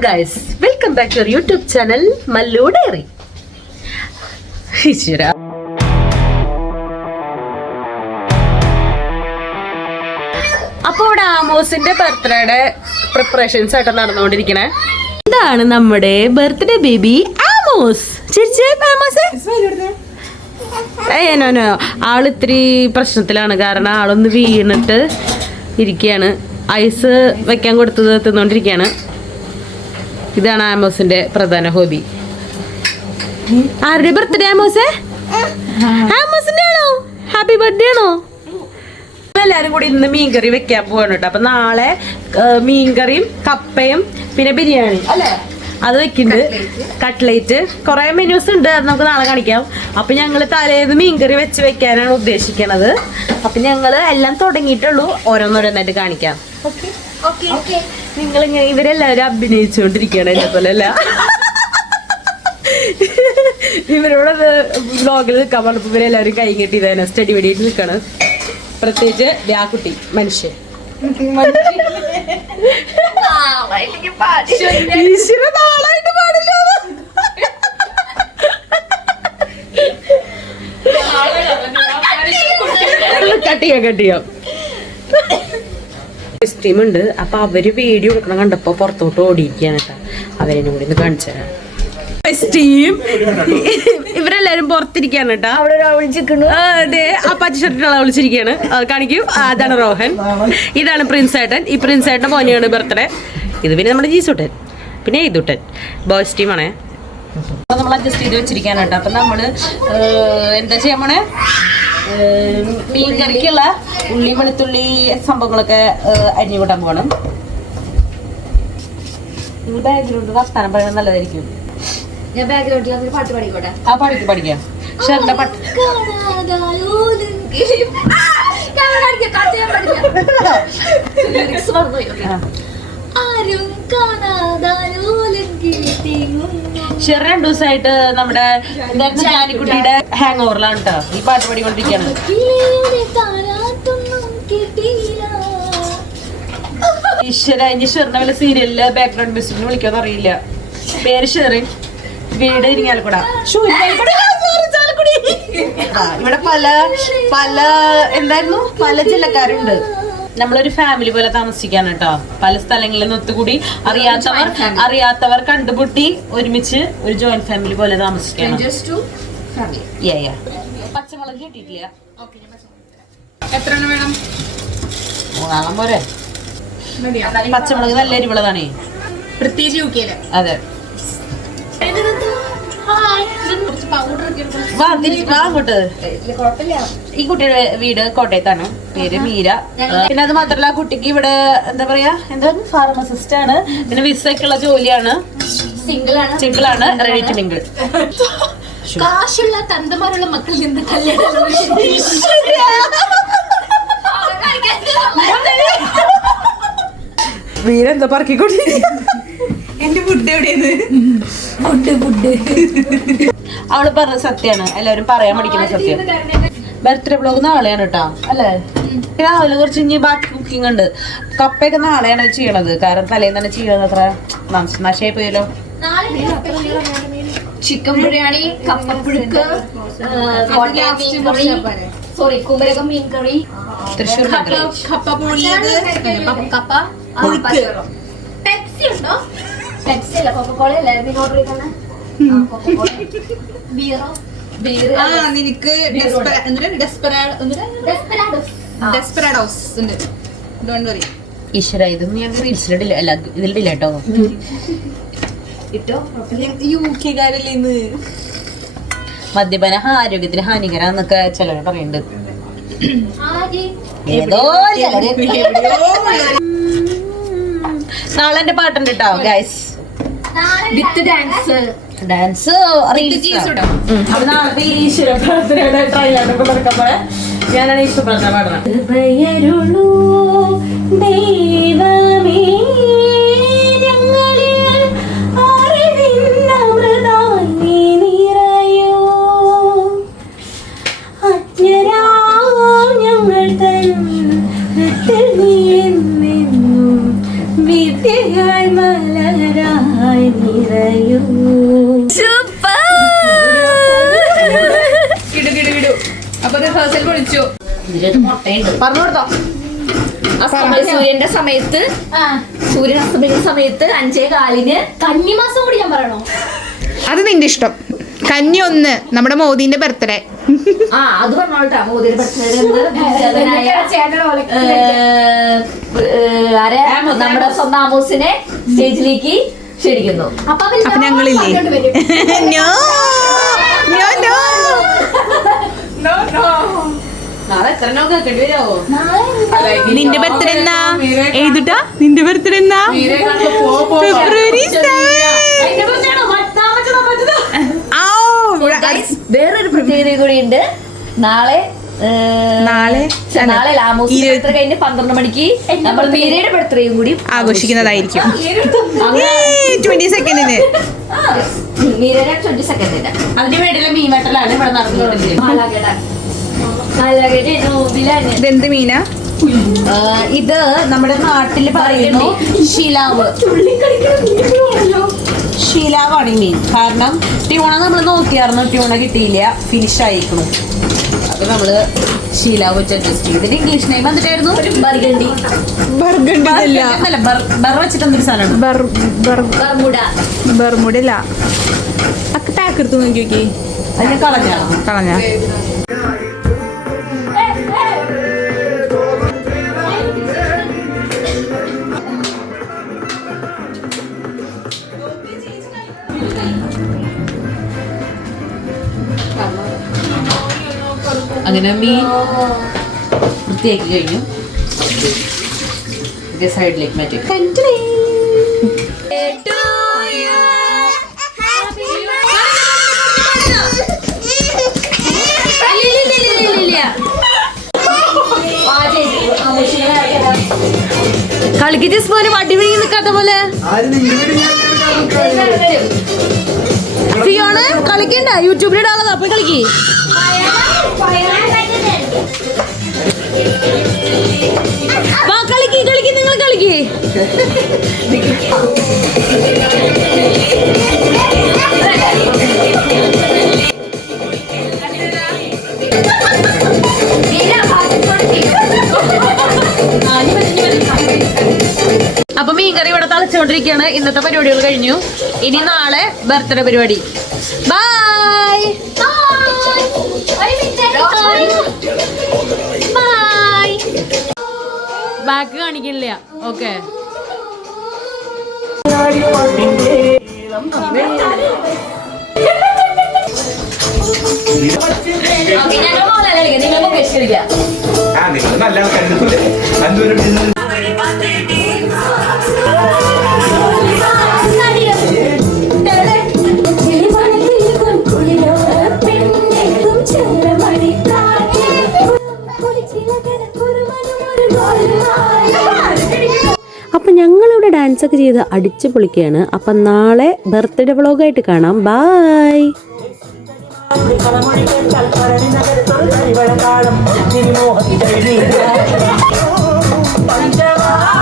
guys, welcome back to our YouTube channel Mallu Dairy. അപ്പോൾ ആമോസിന്റെ ബർത്ത്ഡേയുടെ preparations ആയിട്ട് നടന്നുകൊണ്ടിരിക്കണേ. ഇതാണ് നമ്മുടെ ബർത്ത്ഡേ ബേബി ആമോസ്. ആള് ഇത്തിരി പ്രശ്നത്തിലാണ്, കാരണം ആളൊന്ന് വീണിട്ട് ഇരിക്കുകയാണ്. ഐസ് വെക്കാൻ കൊടുത്തത് തിന്നോണ്ടിരിക്കുകയാണ്. ഇതാണ് ആമോസിന്റെ പ്രധാന ഹോബി. ആരുടെ ബർത്ത്ഡേ ആമോസേ? ആമോസിന്റെ ആണോ? ഹാപ്പി ബർത്ത്ഡേ ആണോ? എല്ലാരും കൂടി ഇന്ന് മീൻകറി വെക്കാൻ പോവാണ് കേട്ടോ. അപ്പൊ നാളെ മീൻകറിയും കപ്പയും പിന്നെ ബിരിയാണി അല്ലേ അത് വെക്കുന്നുണ്ട്. കട്ട്ലേറ്റ് കുറെ മെനൂസ് ഉണ്ട്, അത് നമുക്ക് നാളെ കാണിക്കാം. അപ്പൊ ഞങ്ങള് തലേന്ന് മീൻകറി വെച്ച് വെക്കാനാണ് ഉദ്ദേശിക്കണത്. അപ്പൊ ഞങ്ങള് എല്ലാം തുടങ്ങിയിട്ടുള്ളൂ, ഓരോന്നോരോന്നായിട്ട് കാണിക്കാം. നിങ്ങൾ ഇങ്ങനെ ഇവരെല്ലാവരും അഭിനയിച്ചുകൊണ്ടിരിക്കുകയാണ് എന്നെ പോലെ അല്ല. ഇവരോട് വ്ലോഗിൽ നിൽക്കാൻ പറഞ്ഞപ്പോ ഇവരെല്ലാവരും കൈ കെട്ടിയതാണ്, സ്റ്റഡി വെടിയിട്ട് നിൽക്കാണ്. പ്രത്യേകിച്ച് വ്യാകുട്ടി മനുഷ്യൻ കട്ടിയാം സ്ട്രീം ഉണ്ട്. അപ്പൊ അവര് വീഡിയോ എടുക്കണം കണ്ടപ്പോ പുറത്തോട്ട് ഓടിയിരിക്കാണ് കേട്ടോ. അവരെ കൂടി ഒന്ന് കാണിച്ചു തരാം. സ്റ്റീം ഇവരെല്ലാരും പുറത്തിരിക്കാണ് കേട്ടോ. അതെ, ആ പച്ച ഷർട്ടിനുള്ള വിളിച്ചിരിക്കാണ്. കാണിക്കും. അതാണ് റോഹൻ, ഇതാണ് പ്രിൻസ് ഏട്ടൻ. ഈ പ്രിൻസ് ഏട്ടൻ മോനെയാണ് ബർത്ത്ഡേ. ഇത് പിന്നെ നമ്മുടെ ജീസുട്ടൻ, പിന്നെ ഇതുട്ടൻ ബോയ്സ് ടീമാണേ. അപ്പൊ നമ്മൾ അഡ്ജസ്റ്റ് ചെയ്ത് വെച്ചിരിക്കാണ് കേട്ടോ. അപ്പൊ നമ്മള് എന്താ ചെയ്യാൻ പോണേ, മീൻ കറിക്കുള്ള ഉള്ളി വെളുത്തുള്ളി സംഭവങ്ങളൊക്കെ അരിഞ്ഞു കൂട്ടാൻ പോകണം. ഈ ബാഗിലോട്ട് വർത്താനം പറയുന്നത് നല്ലതായിരിക്കും. ഞാൻ ബാക്ക്ഗ്രൗണ്ടിൽ പാട്ട് പാടിക്കോട്ടെ. ആ പാടിക്ക് പഠിക്കാം. ഷെറിന്റെ പാട്ട് ഷെറി 2 ദിവസമായിട്ട് നമ്മുടെ ജാനിക്കുട്ടിയുടെ ഹാങ് ഓവറിലാണ് കേട്ടോ. ഈ പാട്ട് പാടിക്കൊണ്ടിരിക്കുകയാണ്. ഈശ്വര, ഇനി ഷെറിന്റെ വല്ല സീരിയലില് ബാക്ക്ഗ്രൗണ്ട് മ്യൂസിക്കിന് വിളിക്കാന്ന് അറിയില്ല. പേര് ഷെറി, വീട് ഇരിങ്ങാലക്കുട. ഇവിടെ പല പല എന്തായിരുന്നു പല ജില്ലക്കാരുണ്ട്. നമ്മളൊരു ഫാമിലി പോലെ താമസിക്കാണ് കേട്ടോ. പല സ്ഥലങ്ങളിൽ നിന്ന് ഒത്തുകൂടി അറിയാത്തവർ കണ്ടുമുട്ടി ഒരുമിച്ച് ഒരു ജോയിന്റ് ഫാമിലി പോലെ താമസിക്കണം. പച്ചമുളക് കിട്ടിയിട്ടില്ല. എത്ര വേണം? 3 പോരെ. പച്ചമുളക് നല്ല എരിവുള്ളതാണേ, പ്രത്യേകിച്ച്. അതെ. അങ്ങോട്ട് ഈ കുട്ടിയുടെ വീട് കോട്ടയത്താണ്, പേര് മീര. പിന്നെ അത് മാത്രല്ല, കുട്ടിക്ക് ഇവിടെ എന്താ പറയാ, എന്താണ് ഫാർമസിസ്റ്റ് ആണ്. പിന്നെ വിസയ്ക്കുള്ള ജോലിയാണ്, സിംഗിൾ ആണ്, റെഡി ടു മിംഗിൾ. കാശുള്ള തന്തമാരുള്ള മക്കളിൽ നിന്ന് കല്യാണം. മീര എന്താ പറക്കിക്കൊണ്ടി എന്റെ ഫുഡ് എവിടെയാണ്? ഫുഡ് അവള് പറഞ്ഞത് സത്യമാണ്, എല്ലാവരും പറയാൻ പഠിക്കുന്ന സത്യം. ബർത്ത്ഡേ ബ്ലോഗ് നാളെയാണ് കേട്ടോ അല്ലേ. രാവിലെ കുറച്ച് ഇനി ബാക്കി കുക്കിംഗ് ഉണ്ട്. കപ്പയൊക്കെ നാളെയാണ് ചെയ്യണത്, കാരണം തലേന്ന് തന്നെ ചെയ്യണത് അത്ര നശയായി പോയല്ലോ. ചിക്കൻ ബിരിയാണി, കപ്പപ്പുഴുക്ക്, കുമരകം മീൻ കറി, തൃശ്ശൂർ കപ്പ പൊളിയത്, കപ്പ പെപ്സി ഉണ്ടോ? പെപ്സി അല്ല, കൊക്കക്കോള അല്ലേ ഓർഡർ ചെയ്തേ? നിനക്ക് ഡെസ്പെറാഡോസ് ഉണ്ട്. ഈശ്വര, ഇതൊന്നും ഞാൻ റീൽസിലിടില്ല, അല്ല ഇതിലിടില്ല കേട്ടോ. UK-കാരല്ലേ ഇന്ന്. മദ്യപാന ആരോഗ്യത്തിന് ഹാനികരാന്നൊക്കെ ചിലര് പറയുന്നുണ്ട്. നാളെ എന്റെ പാട്ടുണ്ട് കേട്ടോ ഗൈസ്, വിത്ത് ഡാൻസ്. ഞാനാണ് ഇഷ്ടപ്പെടുന്ന പാടുന്നത്. വിദ്യകൾ മലരാ പറഞ്ഞു കൊടുത്തോ. സൂര്യന്റെ സമയത്ത് സൂര്യൻ അസ്തമിക്കുന്ന സമയത്ത് 5:15 കന്നിമാസം കൂടി ഞാൻ പറയണോ? അത് നിന്റെ ഇഷ്ടം. കന്നി 1 നമ്മുടെ മോദിന്റെ ബർത്ത്ഡേ. അത് പറഞ്ഞോട്ടാ. മോദിയുടെ ബർത്ത്ഡേ നമ്മുടെ സ്വന്തം ആമോസിനെ സ്റ്റേജിലേക്ക് ക്ഷണിക്കുന്നു. അപ്പൊ ഞങ്ങളില്ലേ? നാളെ എത്ര കേൾക്കേണ്ടി വരുമോ? നിന്റെ ബർത്ത്ഡേ എന്നാ? എഴുതുട്ടാ നിന്റെ ബർത്ത്ഡേ എന്നാ? ഫെബ്രുവരി 7. വേറൊരു പ്രത്യേകത കൂടി ഉണ്ട്. നാളെ ലാമോസിന്റെ ബർത്ത്ഡേ കഴിഞ്ഞ് 12 മണിക്ക് നമ്മൾ മീരയുടെ ബർത്ത്ഡേയും കൂടി ആഘോഷിക്കുന്നതായിരിക്കും. 22 മീരയുടെ 22 അതിന്റെ വീട്ടിലെ മീൻവെട്ടലാണ് ഇവിടെ നടന്നുകൊണ്ടിരിക്കുന്നത്. ഇതെന്ത് മീനാ? ഇത് നമ്മുടെ നാട്ടിൽ പറയുന്നു ശീലാവാണ് ഈ മീൻ. കാരണം ട്യൂണ നമ്മൾ നോക്കിയായിരുന്നു, ട്യൂണ കിട്ടിയില്ല, ഫിനിഷ് ആയിക്കണം. അപ്പൊ നമ്മള് ശീലാവ് വെച്ച് അഡ്ജസ്റ്റ് ചെയ്തു. ഇതിന്റെ ഇംഗ്ലീഷ് നെയിം എന്നിട്ടായിരുന്നു ബർ വെച്ചിട്ട് എന്തൊരു സാധനമാണ് ബർമുഡല്ല. പാക്ക് എടുത്ത് നോക്കി നോക്കി. അതിന് കളഞ്ഞ അങ്ങനെ മീൻ വൃത്തിയാക്കി കഴിഞ്ഞു. സൈഡിലേക്ക് മാറ്റി. കളിക്ക് ജിസ്മോന് വടി പിടിങ്ങി നിൽക്കാത്ത പോലെ. ഫിയോണ് കളിക്കണ്ട, യൂട്യൂബിലിടാളതാ, പോയി കളിക്ക്. കളിക്ക് നിങ്ങൾ കളിക്ക്. അപ്പൊ മീൻകറി ഇവിടെ തളച്ചുകൊണ്ടിരിക്കുകയാണ്. ഇന്നത്തെ പരിപാടികൾ കഴിഞ്ഞു. ഇനി നാളെ ബർത്ത്ഡേ പരിപാടി. ബൈ. ബാക്ക് കാണിക്കില്ല. ഓക്കെ. അപ്പം ഞങ്ങളിവിടെ ഡാൻസ് ഒക്കെ ചെയ്ത് അടിച്ചു പൊളിക്കുകയാണ്. അപ്പം നാളെ ബർത്ത്ഡേ വ്ളോഗായിട്ട് കാണാം. ബായ്. പഞ്ചവാദ്യം